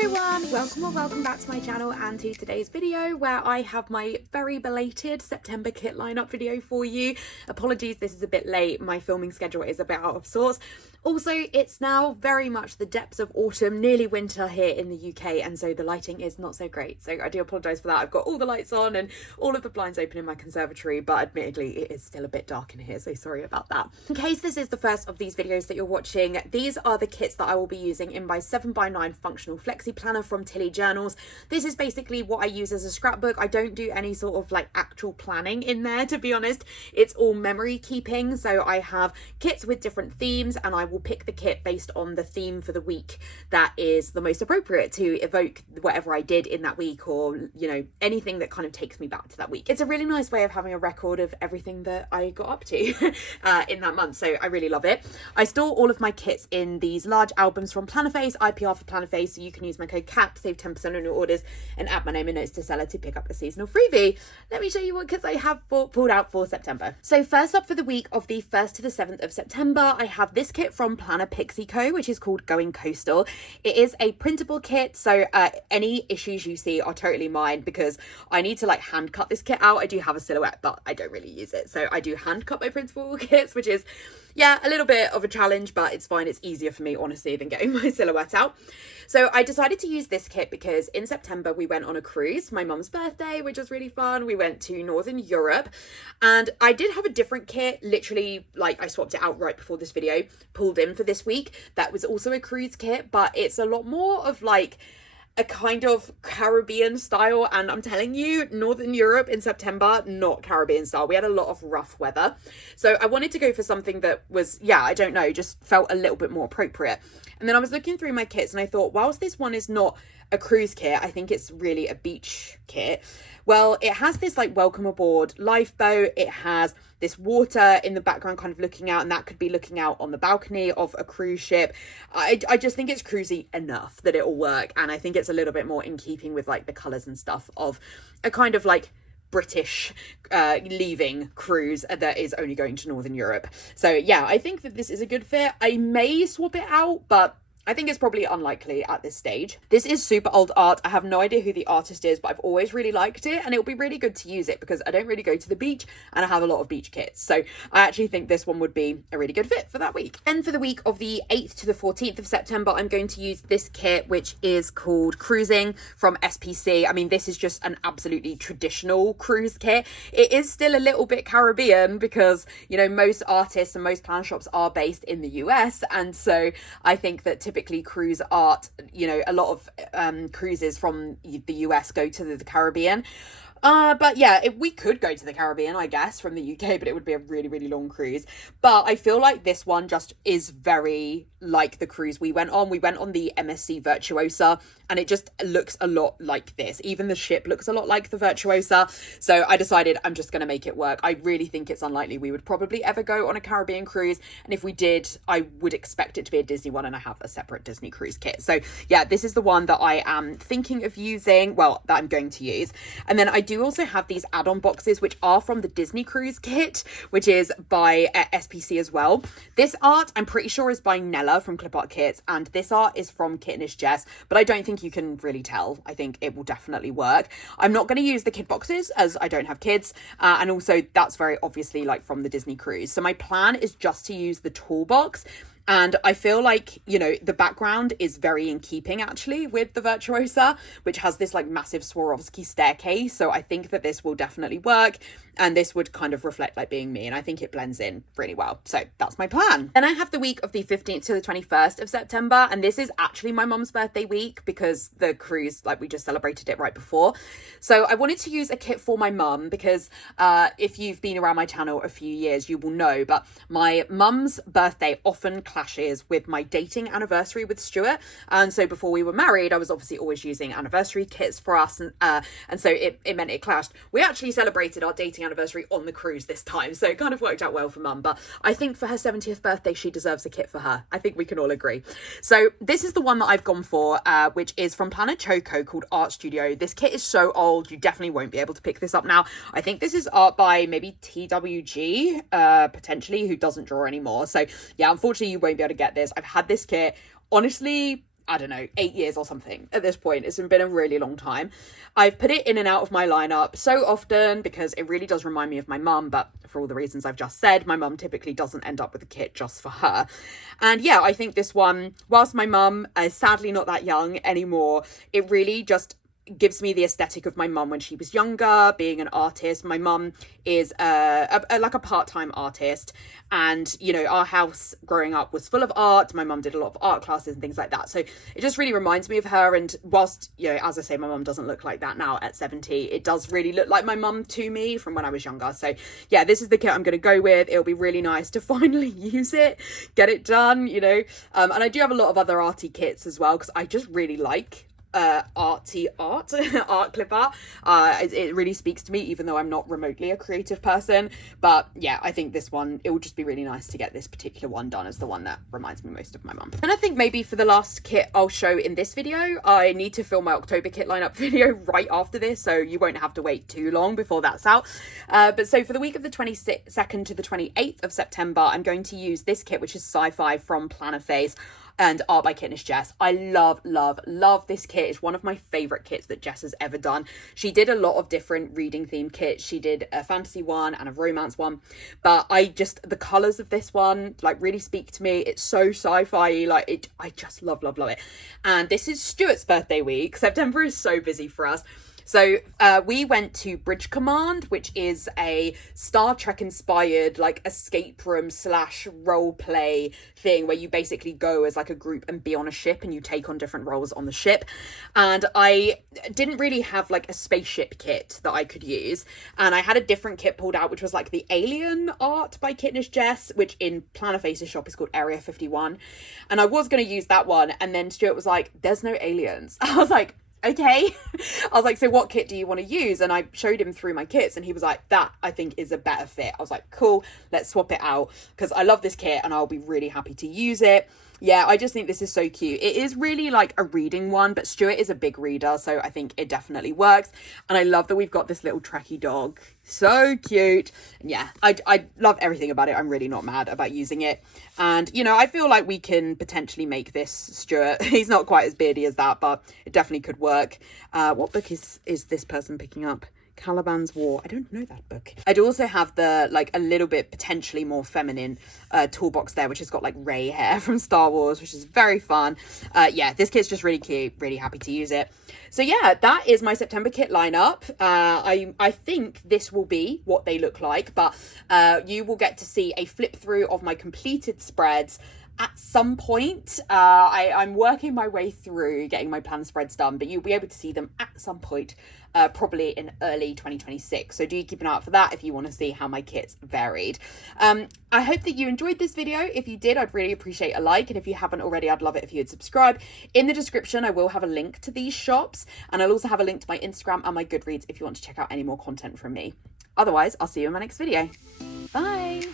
everyone, welcome or welcome back to my channel and to today's video where I have my very belated September kit lineup video for you. Apologies, this is a bit late, my filming schedule is a bit out of sorts. Also, it's now very much the depths of autumn, nearly winter here in the UK, and so the lighting is not so great. So I do apologise for that. I've got all the lights on and all of the blinds open in my conservatory, but admittedly it is still a bit dark in here, so sorry about that. In case this is the first of these videos that you're watching, these are the kits that I will be using in my 7x9 functional flexi planner from Tilly Journals. This is basically what I use as a scrapbook. I don't do any sort of like actual planning in there, to be honest. It's all memory keeping, so I have kits with different themes and I will pick the kit based on the theme for the week that is the most appropriate to evoke whatever I did in that week, or you know, anything that kind of takes me back to that week. It's a really nice way of having a record of everything that I got up to in that month, so I really love it. I store all of my kits in these large albums from Plannerface, IPR for Plannerface, so you can use my code CAP, save 10% on your orders, and add my name and notes to seller to pick up a seasonal freebie. Let me show you what kits I have pulled out for September. So first up, for the week of the 1st to the 7th of September, I have this kit from Planner Pixie Co, which is called Going Coastal. It is a printable kit, so any issues you see are totally mine because I need to like hand cut this kit out. I do have a silhouette, but I don't really use it, so I do hand cut my printable kits, which is, yeah, a little bit of a challenge, but it's fine. It's easier for me, honestly, than getting my silhouette out. So I decided to use this kit because in September we went on a cruise, my mum's birthday, which was really fun. We went to Northern Europe and I did have a different kit, literally like I swapped it out right before this video, pulled in for this week. That was also a cruise kit, but it's a lot more of like a kind of Caribbean style, and I'm telling you, Northern Europe in September, not Caribbean style. We had a lot of rough weather, so I wanted to go for something that was, yeah, I don't know, just felt a little bit more appropriate. And then I was looking through my kits and I thought, whilst this one is not a cruise kit, I think it's really a beach kit. Well, it has this like welcome aboard lifeboat, it has this water in the background kind of looking out, and that could be looking out on the balcony of a cruise ship. I just think it's cruisy enough that it'll work, and I think it's a little bit more in keeping with like the colours and stuff of a kind of like British leaving cruise that is only going to Northern Europe. So yeah, I think that this is a good fit. I may swap it out, but I think it's probably unlikely at this stage. This is super old art. I have no idea who the artist is, but I've always really liked it, and it'll be really good to use it because I don't really go to the beach and I have a lot of beach kits. So I actually think this one would be a really good fit for that week. And for the week of the 8th to the 14th of September, I'm going to use this kit, which is called Cruising from SPC. I mean, this is just an absolutely traditional cruise kit. It is still a little bit Caribbean because, you know, most artists and most plan shops are based in the US. And so I think that typically cruise art, you know, a lot of cruises from the US go to the Caribbean. But yeah, we could go to the Caribbean, I guess, from the UK, but it would be a really, really long cruise. But I feel like this one just is very like the cruise we went on. We went on the MSC Virtuosa, and it just looks a lot like this. Even the ship looks a lot like the Virtuosa. So I decided I'm just going to make it work. I really think it's unlikely we would probably ever go on a Caribbean cruise. And if we did, I would expect it to be a Disney one, and I have a separate Disney cruise kit. So yeah, this is the one that I am thinking of using, well, that I'm going to use. And then I do also have these add-on boxes, which are from the Disney cruise kit, which is by SPC as well. This art, I'm pretty sure, is by Nella from Clip Art Kits, and this art is from Kittenish Jess, but I don't think you can really tell. I think it will definitely work. I'm not going to use the kid boxes as I don't have kids, and also that's very obviously like from the Disney cruise. So my plan is just to use the toolbox. And I feel like, you know, the background is very in keeping actually with the Virtuosa, which has this like massive Swarovski staircase. So I think that this will definitely work. And this would kind of reflect like being me. And I think it blends in really well. So that's my plan. Then I have the week of the 15th to the 21st of September. And this is actually my mum's birthday week because the cruise, like we just celebrated it right before. So I wanted to use a kit for my mum because if you've been around my channel a few years, you will know, but my mum's birthday often clashes with my dating anniversary with Stuart. And so before we were married, I was obviously always using anniversary kits for us. And so it meant it clashed. We actually celebrated our dating anniversary on the cruise this time, so it kind of worked out well for mum. But I think for her 70th birthday, she deserves a kit for her. I think we can all agree. So this is the one that I've gone for, which is from Planner Choco, called Art Studio. This kit is so old, you definitely won't be able to pick this up now. I think this is art by maybe TWG, potentially, who doesn't draw anymore. So yeah, unfortunately you won't be able to get this. I've had this kit honestly I don't know, 8 years or something at this point. It's been a really long time. I've put it in and out of my lineup so often because it really does remind me of my mum, but for all the reasons I've just said, my mum typically doesn't end up with a kit just for her. And yeah, I think this one, whilst my mum is sadly not that young anymore, it really just gives me the aesthetic of my mum when she was younger, being an artist. My mum is like a part-time artist, and you know, our house growing up was full of art. My mum did a lot of art classes and things like that, so it just really reminds me of her. And whilst, you know, as I say, my mum doesn't look like that now at 70, it does really look like my mum to me from when I was younger. So yeah, this is the kit I'm going to go with. It'll be really nice to finally use it, get it done, you know. And I do have a lot of other arty kits as well, because I just really like arty art art clip art. It really speaks to me, even though I'm not remotely a creative person. But yeah, I think this one, it would just be really nice to get this particular one done as the one that reminds me most of my mum. And I think maybe for the last kit I'll show in this video, I need to film my October kit lineup video right after this, so you won't have to wait too long before that's out. But so for the week of the 22nd to the 28th of September, I'm going to use this kit, which is Sci-Fi from Plannerface and art by Kitnish Jess. I love this kit. It's one of my favorite kits that Jess has ever done. She did a lot of different reading themed kits. She did a fantasy one and a romance one, but the colors of this one like really speak to me. It's so sci-fi, like I just love it. And this is Stuart's birthday week. September is so busy for us. So we went to Bridge Command, which is a Star Trek inspired like escape room / role play thing where you basically go as like a group and be on a ship and you take on different roles on the ship. And I didn't really have like a spaceship kit that I could use. And I had a different kit pulled out, which was like the Alien art by Kitnish Jess, which in Plannerface's shop is called Area 51. And I was going to use that one. And then Stuart was like, there's no aliens. I was like, okay. I was like, so what kit do you want to use? And I showed him through my kits and he was like, that I think is a better fit. I was like, cool, let's swap it out, because I love this kit and I'll be really happy to use it. Yeah, I just think this is so cute. It is really like a reading one, but Stuart is a big reader, so I think it definitely works. And I love that we've got this little Trekkie dog. So cute. And yeah, I love everything about it. I'm really not mad about using it. And, you know, I feel like we can potentially make this Stuart. He's not quite as beardy as that, but it definitely could work. What book is this person picking up? Caliban's War. I don't know that book. I'd also have the like a little bit potentially more feminine toolbox there, which has got like Rey hair from Star Wars, which is very fun. Yeah, this kit's just really cute. Really happy to use it. So yeah, that is my September kit lineup. I think this will be what they look like, but you will get to see a flip through of my completed spreads at some point. I'm working my way through getting my plan spreads done, but you'll be able to see them at some point, probably in early 2026. So do keep an eye out for that if you want to see how my kits varied. I hope that you enjoyed this video. If you did, I'd really appreciate a like. And if you haven't already, I'd love it if you'd subscribe. In the description, I will have a link to these shops. And I'll also have a link to my Instagram and my Goodreads if you want to check out any more content from me. Otherwise, I'll see you in my next video. Bye.